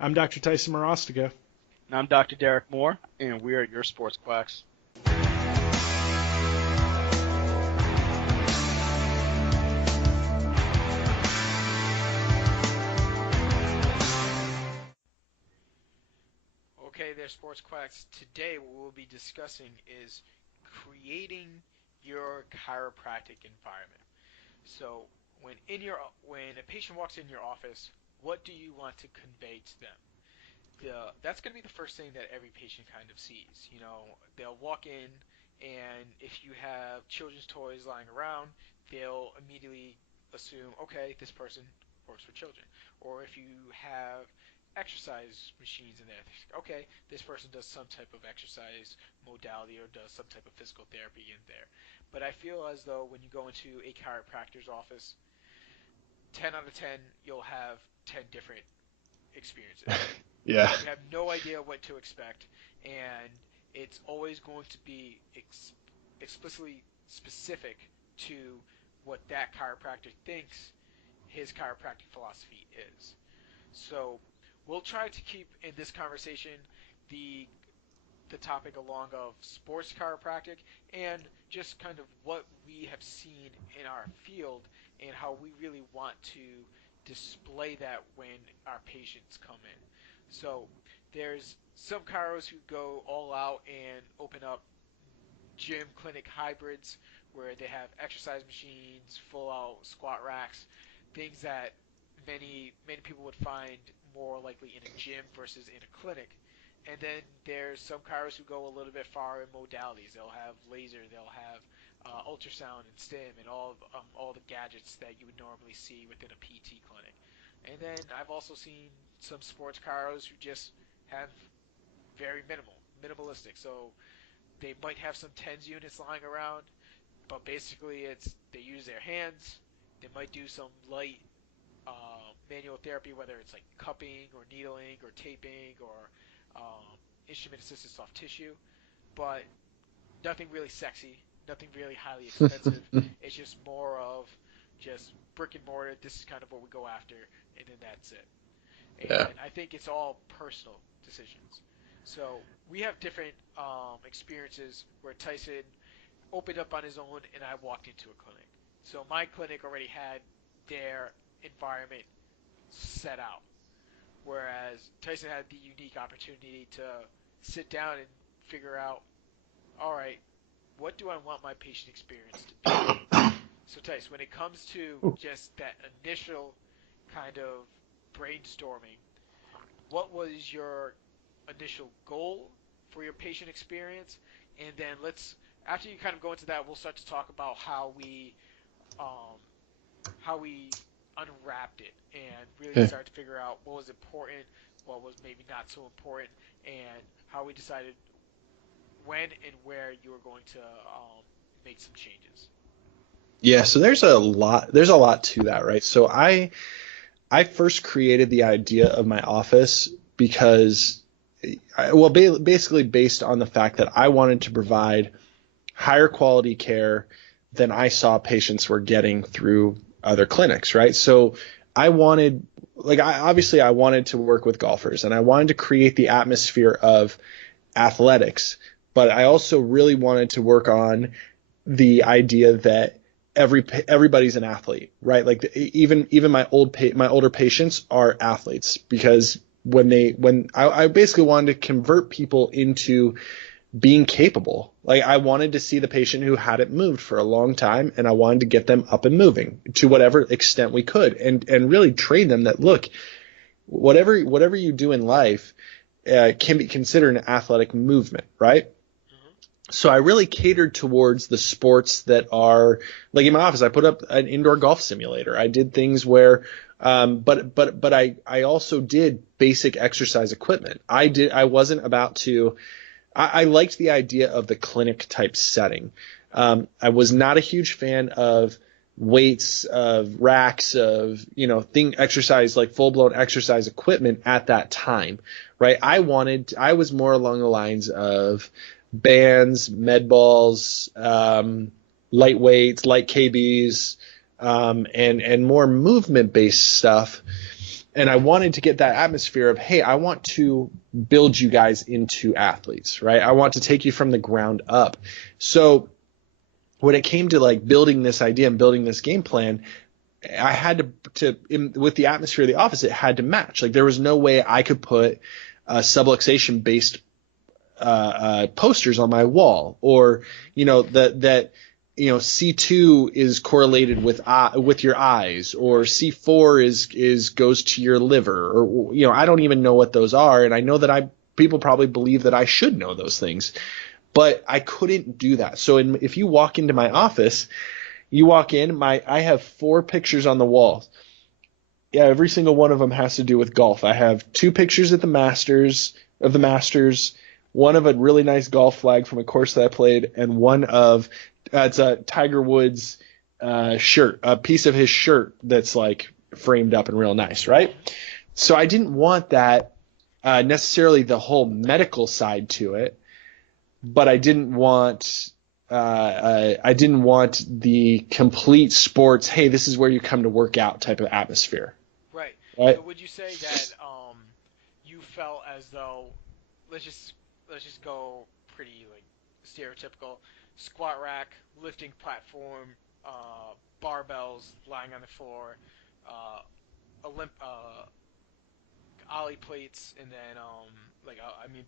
I'm Dr. Tyson Morostiga. And I'm Dr. Derek Moore, and we are your sports quacks. Okay there, Sports Quacks. Today, what we'll be discussing is creating your chiropractic environment. So, when a patient walks in your office, what do you want to convey to them? That's going to be the first thing that every patient kind of sees. They'll walk in, and if you have children's toys lying around, they'll immediately assume, okay, this person works for children. Or if you have exercise machines in there, okay, this person does some type of exercise modality or does some type of physical therapy in there. But I feel as though when you go into a chiropractor's office, 10 out of 10, you'll have 10 different experiences. Yeah. You have no idea what to expect, and it's always going to be explicitly specific to what that chiropractor thinks his chiropractic philosophy is. So we'll try to keep in this conversation the the topic along of sports chiropractic and just kind of what we have seen in our field and how we really want to display that when our patients come in. So there's some chiros who go all out and open up gym clinic hybrids where they have exercise machines, full out squat racks, things that many people would find more likely in a gym versus in a clinic. And then there's some chiros who go a little bit far in modalities. They'll have laser, they'll have ultrasound and stim, and all the gadgets that you would normally see within a PT clinic. And then I've also seen some sports chiros who just have very minimalistic. So they might have some TENS units lying around, but basically they use their hands. They might do some light manual therapy, whether it's like cupping or needling or taping or instrument assisted soft tissue, but nothing really sexy, nothing really highly expensive. It's just more of just brick and mortar. This is kind of what we go after, and then that's it. Yeah. And I think it's all personal decisions. So we have different experiences where Tyson opened up on his own, and I walked into a clinic. So my clinic already had their environment set out, whereas Tyson had the unique opportunity to sit down and figure out, all right, what do I want my patient experience to be? So Tyson, when it comes to just that initial kind of brainstorming, what was your initial goal for your patient experience? And then after you kind of go into that, we'll start to talk about um, how we unwrapped it and really Yeah. started to figure out what was important, what was maybe not so important, and how we decided when and where you were going to make some changes. Yeah, so there's a lot to that, right? So I first created the idea of my office because basically based on the fact that I wanted to provide higher quality care than I saw patients were getting through other clinics, right? So I wanted obviously I wanted to work with golfers and I wanted to create the atmosphere of athletics, but I also really wanted to work on the idea that everybody's an athlete, right? Like even my older patients are athletes because when I basically wanted to convert people into being capable. Like I wanted to see the patient who hadn't moved for a long time, and I wanted to get them up and moving to whatever extent we could, and really train them that look, whatever you do in life can be considered an athletic movement, right? Mm-hmm. So I really catered towards the sports that are like in my office. I put up an indoor golf simulator. I did things where, but I also did basic exercise equipment. I wasn't about to. I liked the idea of the clinic type setting. I was not a huge fan of weights, of racks, of exercise like full blown exercise equipment at that time, right? I was more along the lines of bands, med balls, light weights, light KBs, and more movement based stuff And I wanted to get that atmosphere of, hey, I want to build you guys into athletes, right? I want to take you from the ground up. So when it came to like building this idea and building this game plan, I had with the atmosphere of the office, it had to match. Like there was no way I could put subluxation based posters on my wall, or that C2 is correlated with your eyes, or C4 is goes to your liver, or I don't even know what those are, and I know that people probably believe that I should know those things, but I couldn't do that. So if you walk into my office, you walk in, I have 4 pictures on the walls. Yeah, every single one of them has to do with golf. I have 2 pictures of the Masters, one of a really nice golf flag from a course that I played, and one of it's a Tiger Woods shirt, a piece of his shirt that's like framed up and real nice, right? So I didn't want that necessarily the whole medical side to it, but I didn't want the complete sports, hey, this is where you come to work out type of atmosphere. Right. Right? So would you say that you felt as though let's just go pretty like stereotypical squat rack, lifting platform, barbells lying on the floor, uh, ollie plates, and then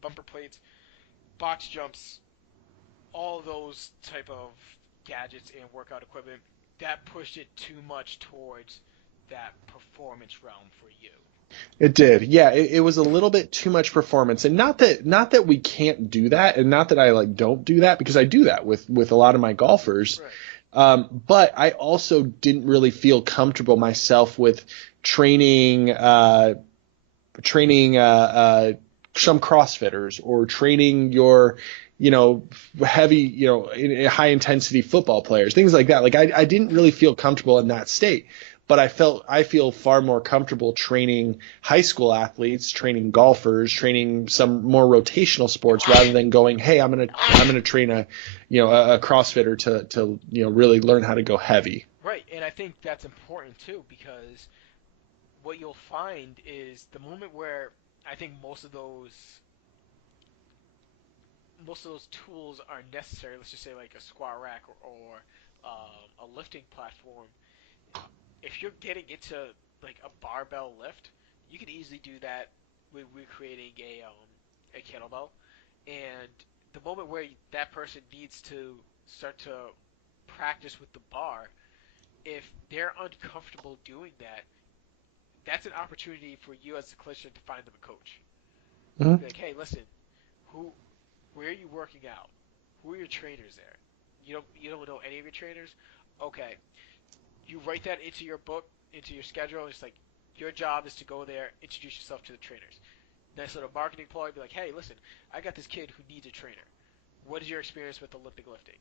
bumper plates, box jumps, all those type of gadgets and workout equipment, that pushed it too much towards that performance realm for you. It did. Yeah, it was a little bit too much performance. And not that we can't do that, and not that I like don't do that, because I do that with a lot of my golfers. Right. But I also didn't really feel comfortable myself with training some CrossFitters, or training your heavy, high intensity football players, things like that. Like I didn't really feel comfortable in that state, but I feel far more comfortable training high school athletes, training golfers, training some more rotational sports, rather than going, hey, I'm gonna train a CrossFitter to really learn how to go heavy. Right, and I think that's important too, because what you'll find is the moment where I think most of those tools are necessary. Let's just say like a squat rack, or a lifting platform. If you're getting into like a barbell lift, you can easily do that with recreating a kettlebell. And the moment where that person needs to start to practice with the bar, if they're uncomfortable doing that, that's an opportunity for you as a clinician to find them a coach. Mm-hmm. Be like, hey, listen, who, where are you working out? Who are your trainers there? You don't know any of your trainers? Okay, you write that into your book, into your schedule. It's like your job is to go there, introduce yourself to the trainers. Nice little marketing ploy. Be like, hey, listen, I got this kid who needs a trainer. What is your experience with Olympic lifting?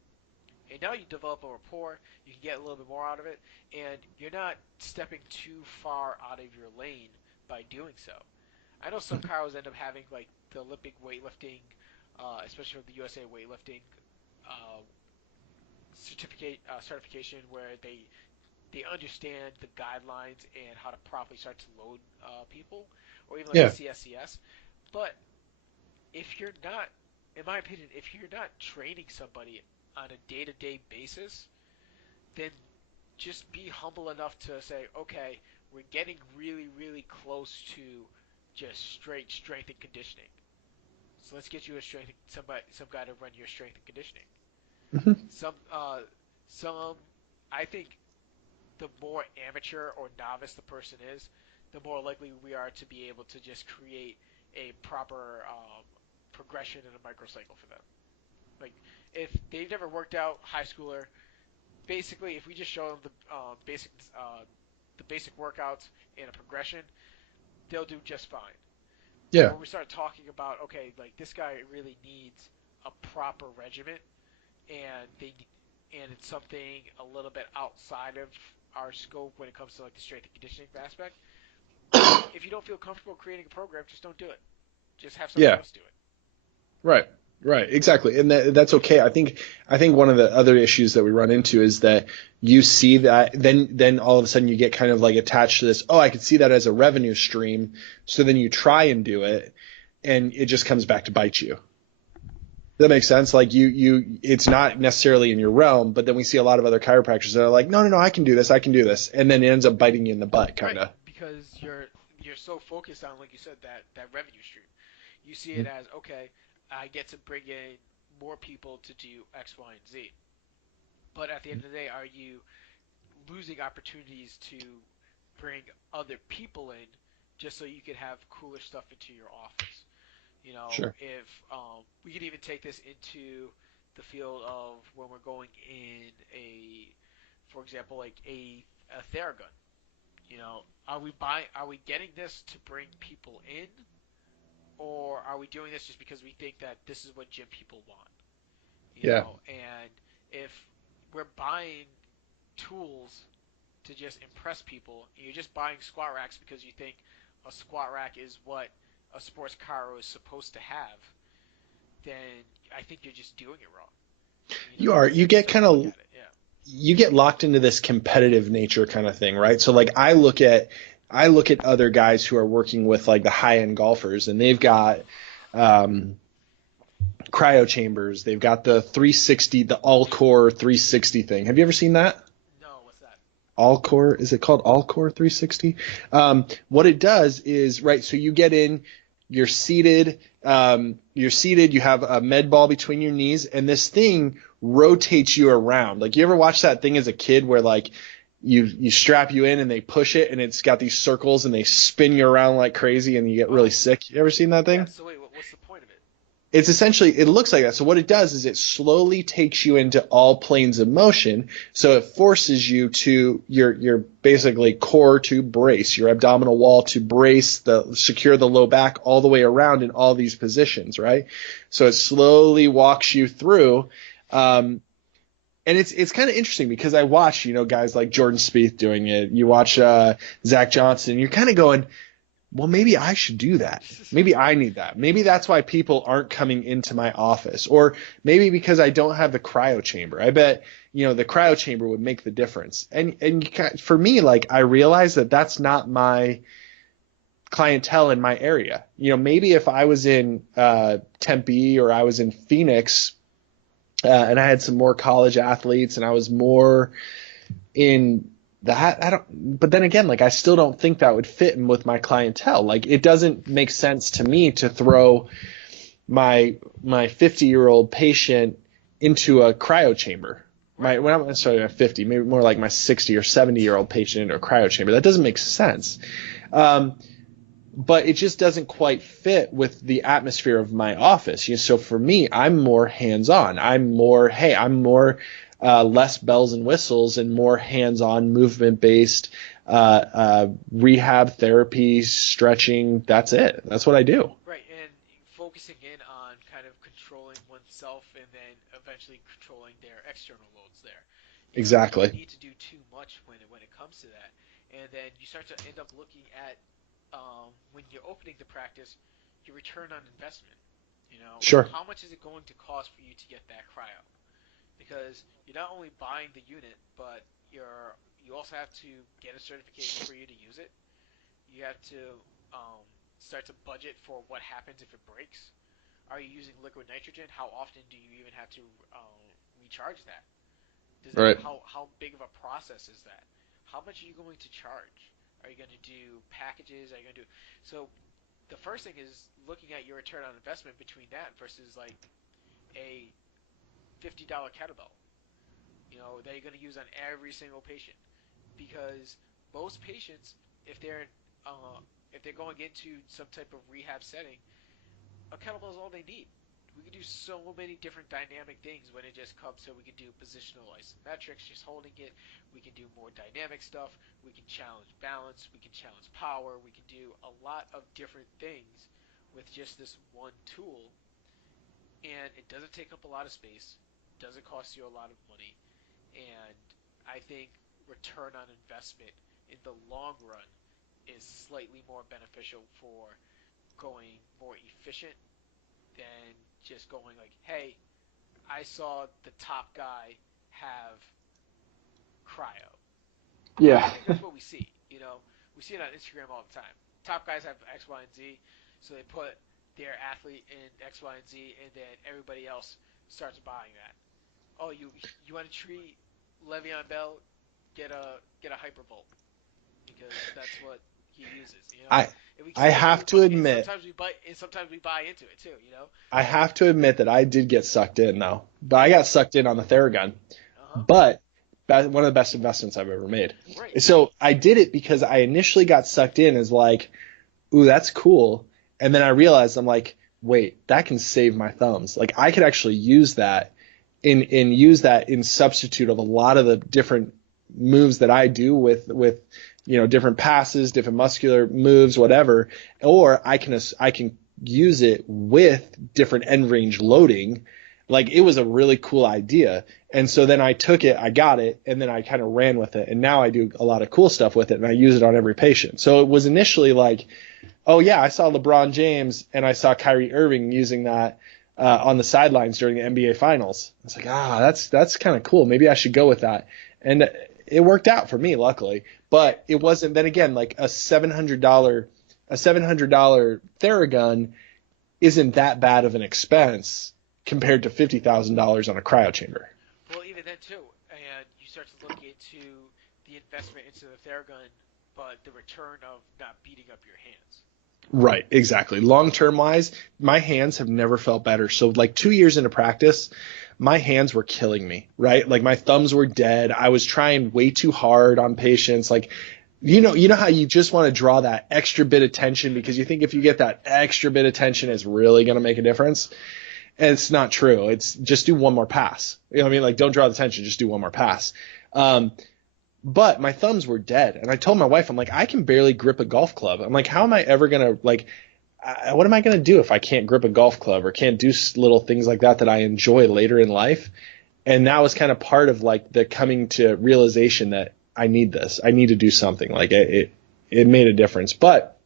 And now you develop a rapport. You can get a little bit more out of it, and you're not stepping too far out of your lane by doing so. I know some chiros end up having like the Olympic weightlifting, especially with the USA weightlifting uh, certification, where they understand the guidelines and how to properly start to load people, or even like Yeah. the CSCS. But if you're not, in my opinion, if you're not training somebody on a day-to-day basis, then just be humble enough to say, okay, we're getting really, really close to just straight strength and conditioning. So let's get you some guy to run your strength and conditioning. Mm-hmm. Some, uh, some, I think the more amateur or novice the person is, the more likely we are to be able to just create a proper progression in a microcycle for them. Like, if they've never worked out, high schooler, basically, if we just show them the basic workouts and a progression, they'll do just fine. But Yeah. when we start talking about, okay, like this guy really needs a proper regimen, and it's something a little bit outside of our scope when it comes to like the strength and conditioning aspect. If you don't feel comfortable creating a program, just don't do it. Just have somebody Yeah. else do it. Right. Right, exactly, and that's okay. I think one of the other issues that we run into is that you see that then all of a sudden you get kind of like attached to this. Oh, I could see that as a revenue stream. So then you try and do it, and it just comes back to bite you. That makes sense. Like it's Yeah, not necessarily in your realm, but then we see a lot of other chiropractors that are like, no, no, no, I can do this, I can do this, and then it ends up biting you in the butt, kind right. of. Because you're so focused on, like you said, that revenue stream. You see it as, okay, I get to bring in more people to do X, Y, and Z. But at the end of the day, are you losing opportunities to bring other people in just so you could have cooler stuff into your office? You know, Sure. if we could even take this into the field of when we're going in for example, like a Theragun. You know, are we getting this to bring people in, or are we doing this just because we think that this is what gym people want? You Yeah. know, and if we're buying tools to just impress people, and you're just buying squat racks because you think a squat rack is what a sports car is supposed to have, then I think you're just doing it wrong. You You know, are. you You have to get start kind to look of at it. Yeah. you get locked into this competitive nature kind of thing, right? So like I look at other guys who are working with like the high end golfers, and they've got um, cryo chambers. They've got the 360, the all core 360 thing. Have you ever seen that? No, what's that? All core, is it called all core 360? What it does is, right, so you get in, you're seated, you have a med ball between your knees, and this thing rotates you around. Like, you ever watch that thing as a kid where like you strap you in and they push it and it's got these circles and they spin you around like crazy and you get really Oh, sick? You ever seen that yeah. thing? So wait, what's the point of it? It's essentially, it looks like that. So what it does is it slowly takes you into all planes of motion. So it forces you to your basically core to brace, your abdominal wall to brace, the secure the low back all the way around in all these positions, right? So it slowly walks you through. Um, and it's kind of interesting because I watch, guys like Jordan Spieth doing it. You watch Zach Johnson. You're kind of going, well, maybe I should do that. Maybe I need that. Maybe that's why people aren't coming into my office. Or maybe because I don't have the cryo chamber. I bet, the cryo chamber would make the difference. And for me, like, I realize that that's not my clientele in my area. Maybe if I was in Tempe or I was in Phoenix, and I had some more college athletes and I was more in that, I don't, but then again, like, I still don't think that would fit in with my clientele. Like, it doesn't make sense to me to throw my 50-year-old patient into a cryo chamber. Right. Well, not necessarily my 50, maybe more like my 60 or 70-year-old patient into a cryo chamber. That doesn't make sense. Um, but it just doesn't quite fit with the atmosphere of my office. So for me, I'm more hands-on. I'm more less bells and whistles and more hands-on, movement-based rehab therapy, stretching. That's it. That's what I do. Right, and focusing in on kind of controlling oneself and then eventually controlling their external loads there. You know, you don't Exactly. need to do too much when it comes to that. And then you start to end up looking at when you're opening the practice, your return on investment. You know, Sure. how much is it going to cost for you to get that cryo? Because you're not only buying the unit, but you also have to get a certification for you to use it. You have to um, start to budget for what happens if it breaks. Are you using liquid nitrogen? How often do you even have to recharge that? Right. How big of a process is that? How much are you going to charge? Are you going to do packages? Are you going to do so? The first thing is looking at your return on investment between that versus like a $50 kettlebell. You know that you're going to use on every single patient because most patients, if they're uh, if they're going into some type of rehab setting, a kettlebell is all they need. We can do so many different dynamic things when it just comes to we can do positional isometrics, just holding it. We can do more dynamic stuff. We can challenge balance. We can challenge power. We can do a lot of different things with just this one tool, and it doesn't take up a lot of space. Doesn't cost you a lot of money, and I think return on investment in the long run is slightly more beneficial for going more efficient than just going like, hey, I saw the top guy have cryo. And I Yeah. think that's what we see. We see it on Instagram all the time. Top guys have X, Y, and Z, so they put their athlete in X, Y, and Z, and then everybody else starts buying that. Oh, you want to treat Le'Veon Bell? Get a Hypervolt because that's what he uses. I And we I see it, and have to admit, sometimes we buy into it too. I have to admit that I did get sucked in though. But I got sucked in on the Theragun. Uh huh. But one of the best investments I've ever made. Right. So I did it because I initially got sucked in as like, ooh, that's cool. And then I realized I'm like, wait, that can save my thumbs. Like I could actually use that in substitute of a lot of the different moves that I do with different passes, different muscular moves, whatever. Or I can use it with different end range loading. Like it was a really cool idea. And so then I took it, I got it, and then I kind of ran with it. And now I do a lot of cool stuff with it and I use it on every patient. So it was initially like, oh yeah, I saw LeBron James and I saw Kyrie Irving using that on the sidelines during the NBA Finals. I was like, that's kind of cool. Maybe I should go with that. And it worked out for me, luckily. But it wasn't. Then again, like a $700 Theragun isn't that bad of an expense compared to $50,000 on a cryo chamber. Well, even then too, and you start to look into the investment into the Theragun, but the return of not beating up your hands. Right, exactly. Long term wise, my hands have never felt better. So like 2 years into practice, my hands were killing me, right? Like my thumbs were dead. I was trying way too hard on patients. Like, you know how you just want to draw that extra bit of tension because you think if you get that extra bit of tension, it's really going to make a difference. And it's not true. It's just do one more pass. You know what I mean? Like don't draw the tension, just do one more pass. Um, but my thumbs were dead. And I told my wife, I'm like, I can barely grip a golf club. I'm like, how am I ever going to what am I going to do if I can't grip a golf club or can't do little things like that I enjoy later in life? And that was kind of part of like the coming to realization that I need this. I need to do something. Like it made a difference. But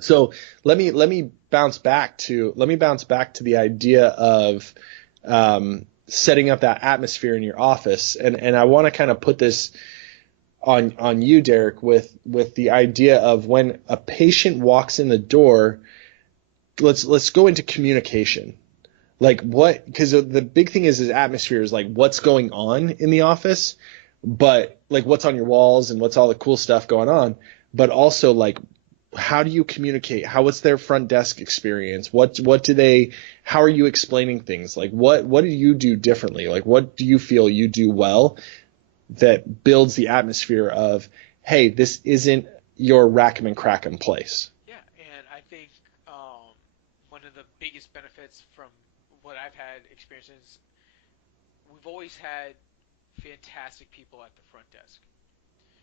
so let me bounce back to the idea of setting up that atmosphere in your office. And I want to kind of put this on you, Derek, with the idea of when a patient walks in the door, let's go into communication. Like what, because the big thing is atmosphere is like what's going on in the office, but like what's on your walls and what's all the cool stuff going on, but also like how do you communicate? What's their front desk experience? How are you explaining things? Like what do you do differently? Like what do you feel you do well that builds the atmosphere of, hey, this isn't your Rackham and Crackham place? Yeah, and I think one of the biggest benefits from what I've had experiences, we've always had fantastic people at the front desk.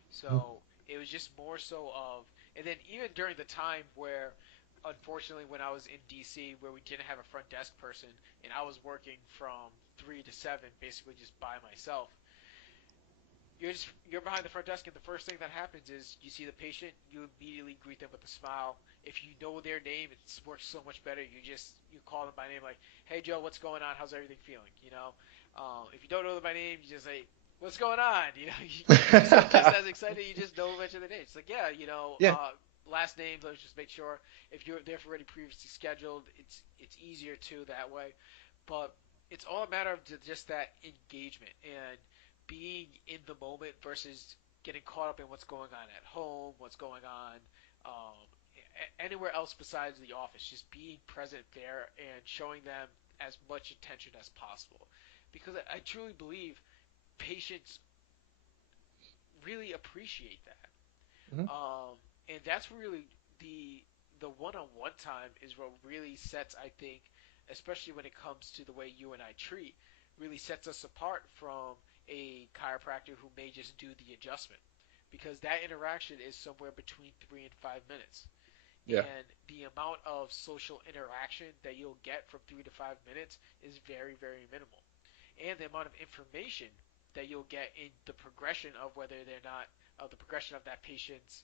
So it was just more so of, and then even during the time where, unfortunately, when I was in DC, where we didn't have a front desk person, and I was working from 3 to 7, basically just by myself, you're behind the front desk, and the first thing that happens is you see the patient, you immediately greet them with a smile. If you know their name, it works so much better. You call them by name, like, "Hey Joe, what's going on? How's everything feeling?" If you don't know them by name, you just say, "What's going on?" You sound just as excited. You just know mention their name. It's like, yeah, Yeah. last name. Let's just make sure if you're there already previously scheduled, it's easier too that way. But it's all a matter of just that engagement and being in the moment versus getting caught up in what's going on at home, what's going on anywhere else besides the office. Just being present there and showing them as much attention as possible. Because I truly believe patients really appreciate that. Mhm. And that's really the one-on-one time is what really sets, I think, especially when it comes to the way you and I treat, really sets us apart from a chiropractor who may just do the adjustment, because that interaction is somewhere between 3 and 5 minutes, Yeah. and the amount of social interaction that you'll get from 3 to 5 minutes is very, very minimal, and the amount of information that you'll get in the progression of whether they're not the progression of that patient's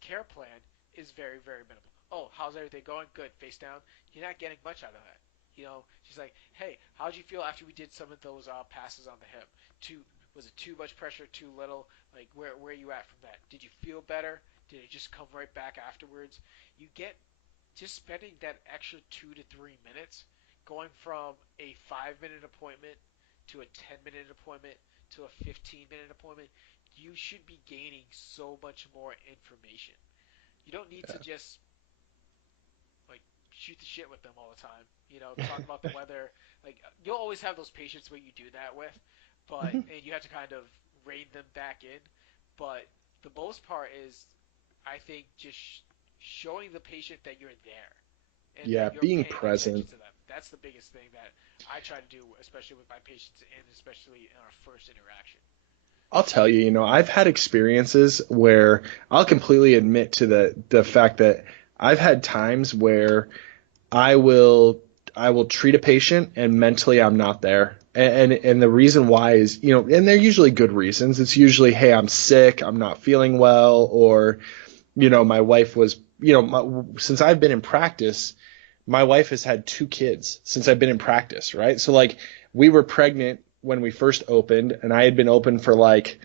care plan is very, very minimal. Oh, how's everything going? Good. Face down. You're not getting much out of that. She's like, hey, how'd you feel after we did some of those passes on the hip? Was it too much pressure, too little? Like, where are you at from that? Did you feel better? Did it just come right back afterwards? You get just spending that extra 2 to 3 minutes, going from a 5 minute appointment to a 10-minute appointment to a 15-minute appointment. You should be gaining so much more information. You don't need to just like shoot the shit with them all the time. Talk about the weather. Like you'll always have those patients where you do that with, but and you have to kind of rein them back in. But the most part is, I think, just showing the patient that you're there and Yeah, that you're being paying attention present. to them. That's the biggest thing that I try to do, especially with my patients and especially in our first interaction. I'll tell you, I've had experiences where I'll completely admit to the fact that I've had times where I will I will treat a patient and mentally I'm not there. And the reason why is, and they're usually good reasons. It's usually, hey, I'm sick, I'm not feeling well, or, my wife was, since I've been in practice, my wife has had 2 kids since I've been in practice, right? So like we were pregnant when we first opened, and I had been open for like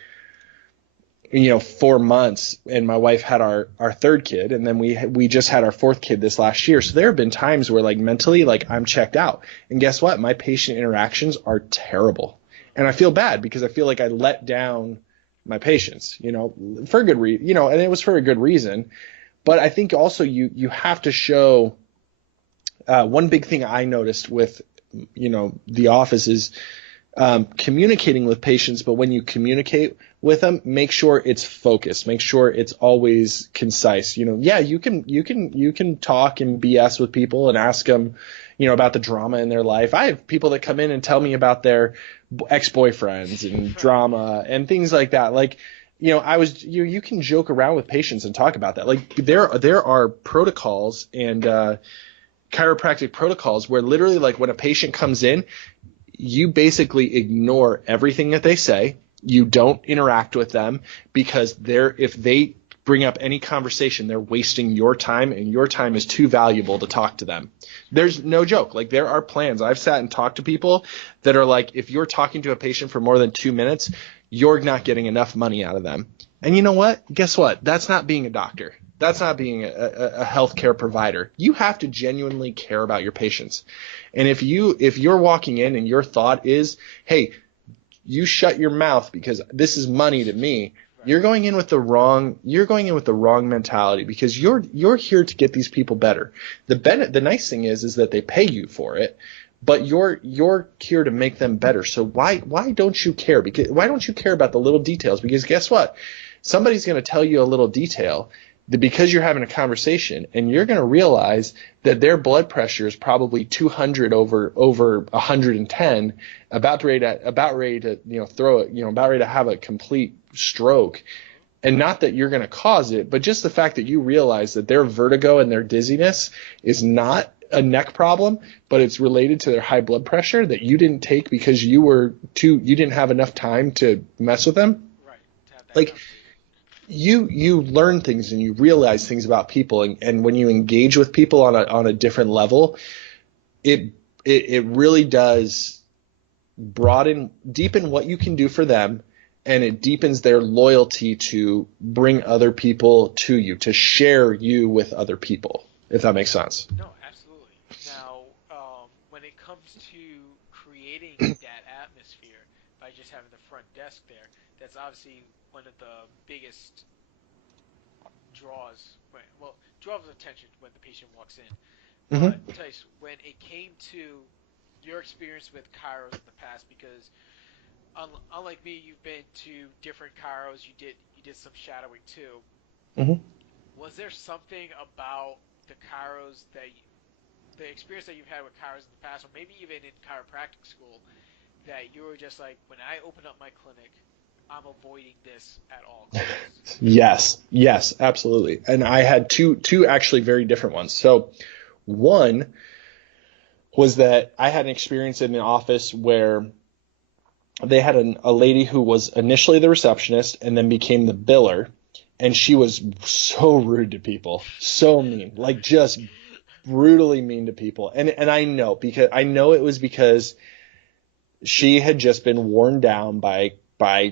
4 months, and my wife had our third kid, and then we just had our fourth kid this last year. So there have been times where like mentally, like I'm checked out, and guess what? My patient interactions are terrible, and I feel bad because I feel like I let down my patients, for a good reason, and it was for a good reason. But I think also you have to show. One big thing I noticed with the office is communicating with patients, but when you communicate with them, make sure it's focused, make sure it's always concise. Yeah, you can talk and BS with people and ask them, about the drama in their life. I have people that come in and tell me about their ex-boyfriends and drama and things like that. Like, you can joke around with patients and talk about that. Like there are protocols and chiropractic protocols where literally, like, when a patient comes in, you basically ignore everything that they say. You don't interact with them because if they bring up any conversation, they're wasting your time, and your time is too valuable to talk to them. There's no joke. Like, there are plans. I've sat and talked to people that are like, if you're talking to a patient for more than 2 minutes, you're not getting enough money out of them. And you know what? Guess what? That's not being a doctor. That's not being a healthcare provider. You have to genuinely care about your patients. And if you're walking in and your thought is, hey, you shut your mouth because this is money to me, you're going in with the wrong mentality, because you're here to get these people better. The nice thing is that they pay you for it, but you're here to make them better. So why don't you care? Because why don't you care about the little details? Because guess what? Somebody's going to tell you a little detail because you're having a conversation, and you're going to realize that their blood pressure is probably 200 over 110, about ready to throw it, about ready to have a complete stroke. And not that you're going to cause it, but just the fact that you realize that their vertigo and their dizziness is not a neck problem, but it's related to their high blood pressure that you didn't take because you didn't have enough time to mess with them. Right. To have that Like, conversation. you learn things and you realize things about people, and when you engage with people on a different level, it really does deepen what you can do for them, and it deepens their loyalty to bring other people to you, to share you with other people, if that makes sense. No, absolutely. Now, when it comes to creating that atmosphere by just having the front desk there, that's obviously one of the biggest draws of attention when the patient walks in. But Mm-hmm. Tice, when it came to your experience with chiros in the past, because unlike me, you've been to different chiros. You did some shadowing too. Mm-hmm. Was there something about the chiros the experience that you've had with chiros in the past, or maybe even in chiropractic school, that you were just like, when I open up my clinic, I'm avoiding this at all costs? Yes, absolutely. And I had two actually very different ones. So one was that I had an experience in the office where they had a lady who was initially the receptionist and then became the biller, and she was so rude to people, so mean, like just brutally mean to people. And I know it was because she had just been worn down by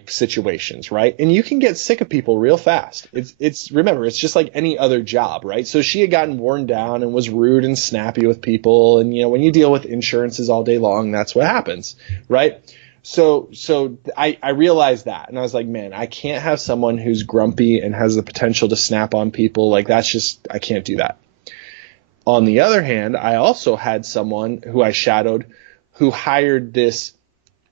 situations, right? And you can get sick of people real fast. Remember, it's just like any other job, right? So she had gotten worn down and was rude and snappy with people. And, you know, when you deal with insurances all day long, that's what happens, right? So I realized that, and I was like, man, I can't have someone who's grumpy and has the potential to snap on people. Like, I can't do that. On the other hand, I also had someone who I shadowed who hired this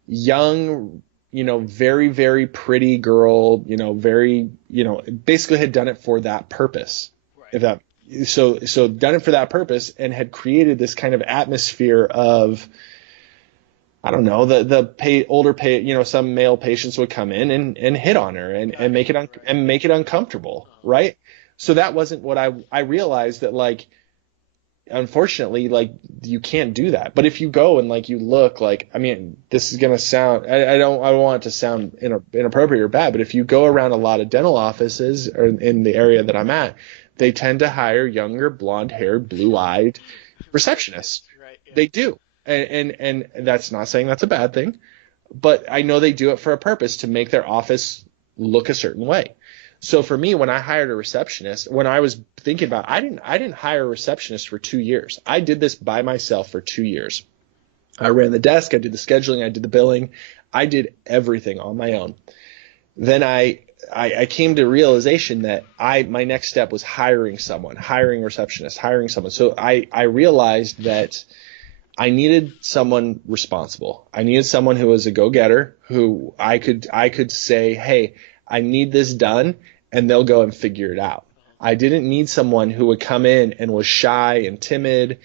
young, you know, very, very pretty girl, you know, basically had done it for that purpose. Right. So done it for that purpose and had created this kind of atmosphere of, I don't know, some male patients would come in and hit on her and make it uncomfortable, right? So that wasn't what I realized that, like, unfortunately, like, you can't do that. But if you go and, like, you look, like, I mean, this is going to sound, I don't want it to sound inappropriate or bad, but if you go around a lot of dental offices or in the area that I'm at, they tend to hire younger, blonde-haired, blue-eyed receptionists. Right. Yeah. They do. And that's not saying that's a bad thing, but I know they do it for a purpose, to make their office look a certain way. So for me, when I hired a receptionist, when I was thinking about, I didn't hire a receptionist for 2 years. I did this by myself for 2 years. I ran the desk, I did the scheduling, I did the billing, I did everything on my own. Then I came to realization that my next step was hiring a receptionist, hiring someone. So I realized that I needed someone responsible. I needed someone who was a go-getter, who I could say, hey, I need this done, and they'll go and figure it out. I didn't need someone who would come in and was shy and timid,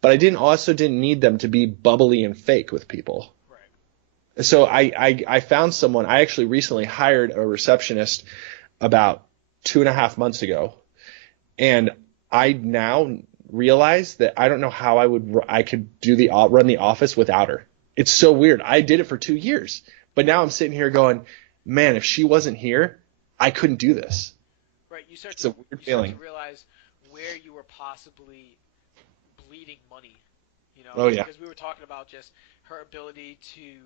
but I also didn't need them to be bubbly and fake with people. Right. So I found someone. I actually recently hired a receptionist about 2.5 months ago, and I now realize that I don't know how I could run the office without her. It's so weird. I did it for 2 years, but now I'm sitting here going, man, if she wasn't here, I couldn't do this. Right. You start It's to a weird feeling. realize where you were possibly bleeding money. You know, Oh, yeah. because we were talking about just her ability to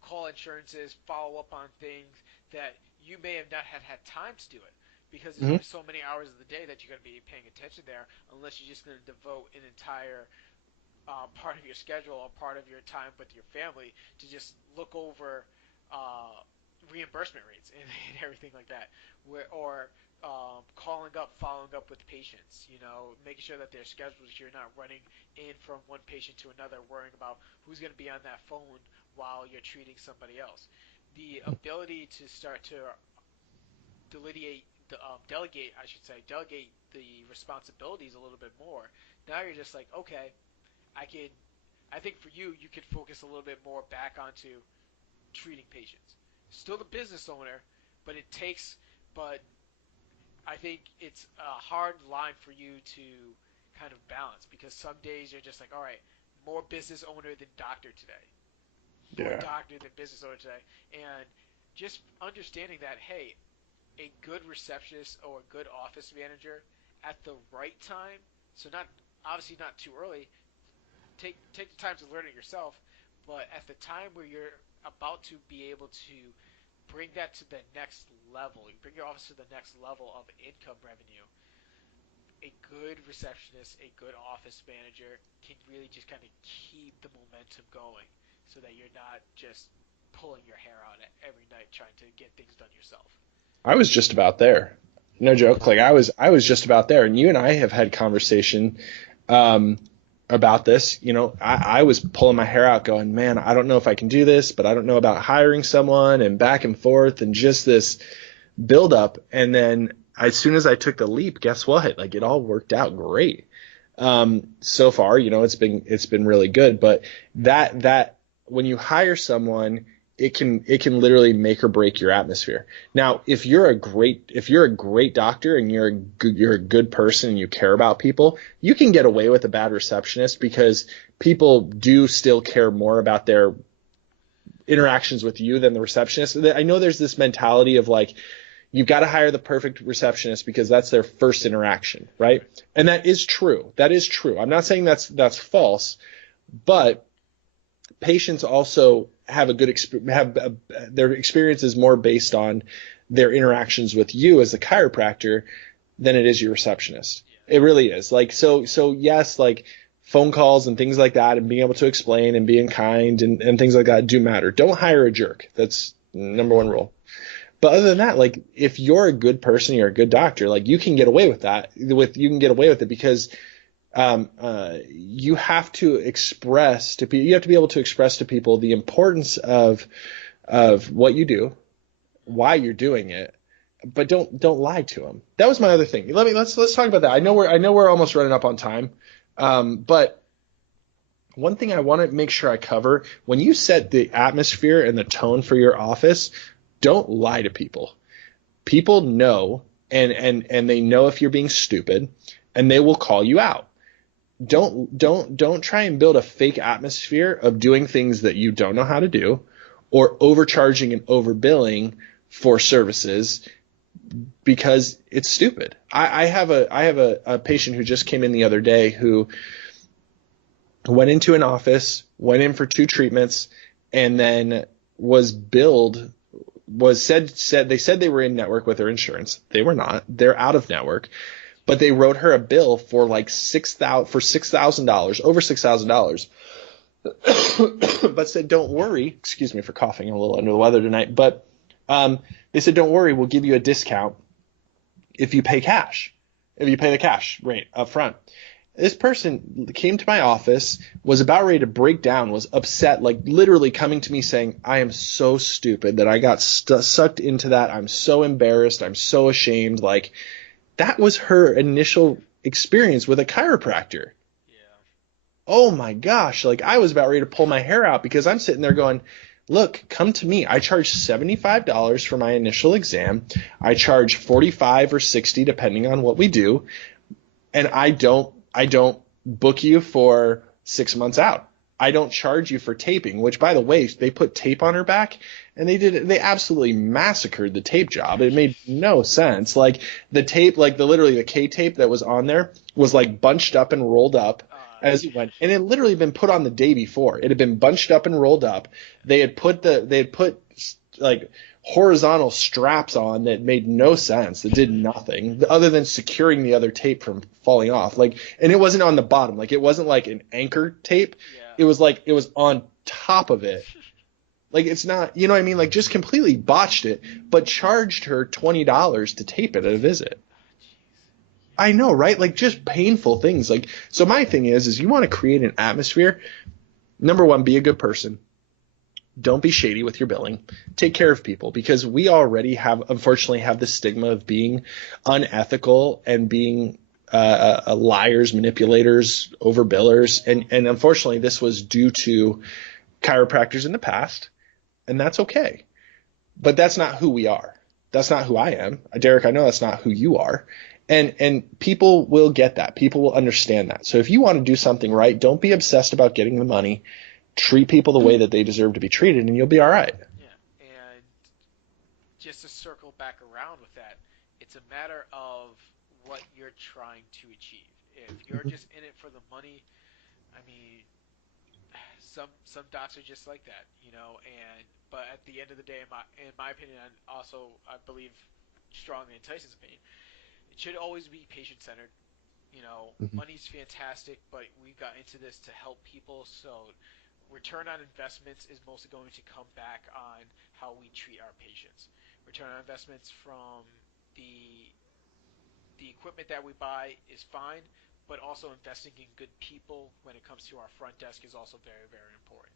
call insurances, follow up on things that you may have not had time to do it, because there's only so many hours of the day that you're going to be paying attention there, unless you're just going to devote an entire part of your schedule or part of your time with your family to just look over reimbursement rates and everything like that, or following up with patients, you know, making sure that they're scheduled, so you're not running in from one patient to another, worrying about who's going to be on that phone while you're treating somebody else. The ability to start to delegate the responsibilities a little bit more. Now you're just like, okay, I think for you, you could focus a little bit more back onto treating patients. Still the business owner, but but I think it's a hard line for you to kind of balance, because some days you're just like, all right, more business owner than doctor today, more Yeah. doctor than business owner today, and just understanding that, hey, a good receptionist or a good office manager at the right time, so not obviously not too early. Take the time to learn it yourself, but at the time where you're about to be able to bring that to the next level, you bring your office to the next level of income revenue. A good receptionist, a good office manager can really just kind of keep the momentum going, so that you're not just pulling your hair out every night trying to get things done yourself. I was just about there. No joke. Like, I was just about there. And you and I have had conversation um, about this. You know, I was pulling my hair out going, man, I don't know if I can do this, but I don't know about hiring someone, and back and forth, and just this build up. And then as soon as I took the leap, guess what? Like, it all worked out great. So far, you know, it's been really good, but that when you hire someone, it can literally make or break your atmosphere. Now, if you're a great doctor and you're a good person and you care about people, you can get away with a bad receptionist, because people do still care more about their interactions with you than the receptionist. I know there's this mentality of, like, you've got to hire the perfect receptionist because that's their first interaction, right? And that is true. That is true. I'm not saying that's false, but patients also have a good their experience is more based on their interactions with you as a chiropractor than it is your receptionist. It really is. Like so yes, like phone calls and things like that and being able to explain and being kind and things like that do matter. Don't hire a jerk. That's number one rule. But other than that, like if you're a good person, you're a good doctor, like you can get away with that. You can get away with it because you have to you have to be able to express to people the importance of what you do, why you're doing it, but don't lie to them. That was my other thing. Let's talk about that. I know we're almost running up on time, but one thing I want to make sure I cover when you set the atmosphere and the tone for your office, don't lie to people. People know and they know if you're being stupid, and they will call you out. Don't try and build a fake atmosphere of doing things that you don't know how to do, or overcharging and overbilling for services because it's stupid. I have a patient who just came in the other day who went into an office, went in for 2 treatments, and then was billed. They said they were in network with their insurance. They were not. They're out of network. But they wrote her a bill for like $6,000, over $6,000. But said, don't worry. Excuse me for coughing. I'm a little under the weather tonight. But they said, don't worry. We'll give you a discount if you pay cash. If you pay the cash rate up front. This person came to my office, was about ready to break down, was upset, like literally coming to me saying, I am so stupid that I got sucked into that. I'm so embarrassed. I'm so ashamed. Like, that was her initial experience with a chiropractor. Yeah. Oh my gosh. Like, I was about ready to pull my hair out because I'm sitting there going, look, come to me. I charge $75 for my initial exam. I charge $45 or $60 depending on what we do. And I don't book you for 6 months out. I don't charge you for taping, which, by the way, they put tape on her back, and they absolutely massacred the tape job. It made no sense. Like the tape, literally the K tape that was on there was like bunched up and rolled up as it went, and it had literally been put on the day before. It had been bunched up and rolled up. They had put like horizontal straps on that made no sense, that did nothing other than securing the other tape from falling off. Like, and it wasn't on the bottom. Like, it wasn't like an anchor tape. Yeah. It was on top of it. Like, it's not, you know what I mean? Like, just completely botched it, but charged her $20 to tape it at a visit. I know, right? Like, just painful things. Like, so my thing is you want to create an atmosphere. Number one, be a good person. Don't be shady with your billing. Take care of people, because we already unfortunately have the stigma of being unethical and being liars, manipulators, overbillers. And unfortunately, this was due to chiropractors in the past, and that's okay. But that's not who we are. That's not who I am. Derek, I know that's not who you are. And people will get that. People will understand that. So if you want to do something right, don't be obsessed about getting the money. Treat people the way that they deserve to be treated, and you'll be all right. Yeah. And just to circle back around with that, it's a matter of what you're trying to achieve. If you're just in it for the money, I mean, some docs are just like that, you know. And but at the end of the day, in my opinion, and also I believe strongly in Tyson's opinion, it should always be patient centered. You know, Mhm. money's fantastic, but we got into this to help people, so return on investments is mostly going to come back on how we treat our patients. Return on investments from the the equipment that we buy is fine, but also investing in good people when it comes to our front desk is also very, very important.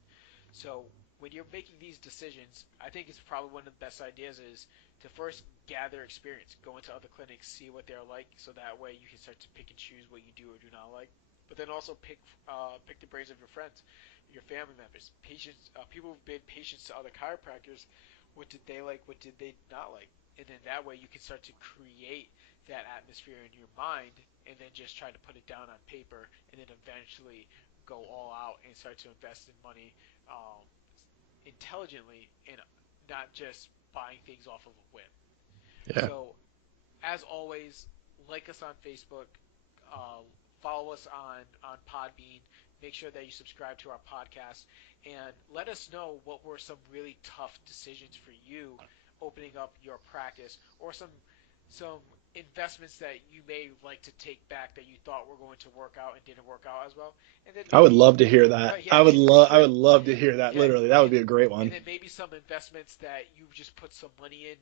So when you're making these decisions, I think it's probably one of the best ideas is to first gather experience, go into other clinics, see what they're like, so that way you can start to pick and choose what you do or do not like. But then also pick the brains of your friends, your family members, patients, people who've been patients to other chiropractors. What did they like? What did they not like? And then that way you can start to create that atmosphere in your mind, and then just try to put it down on paper, and then eventually go all out and start to invest in money intelligently, and not just buying things off of a whim. Yeah. So, as always, like us on Facebook, uh, follow us on Podbean. Make sure that you subscribe to our podcast, and let us know what were some really tough decisions for you opening up your practice, or some investments that you may like to take back that you thought were going to work out and didn't work out as well. And then I would maybe love to hear that. right, yeah, it'd be I would great. love to hear that. Yeah, Literally, that would and be a great and one. then maybe some investments that you just put some money in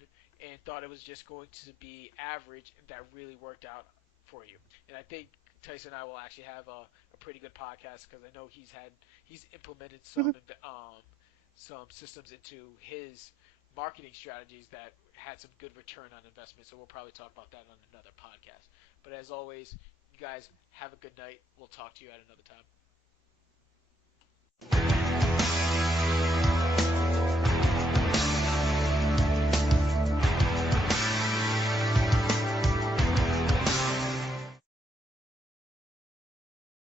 and thought it was just going to be average and that really worked out for you. And I think Tyson and I will actually have a pretty good podcast because I know he's implemented some systems into his marketing strategies that had some good return on investment. So we'll probably talk about that on another podcast. But as always, you guys have a good night. We'll talk to you at another time.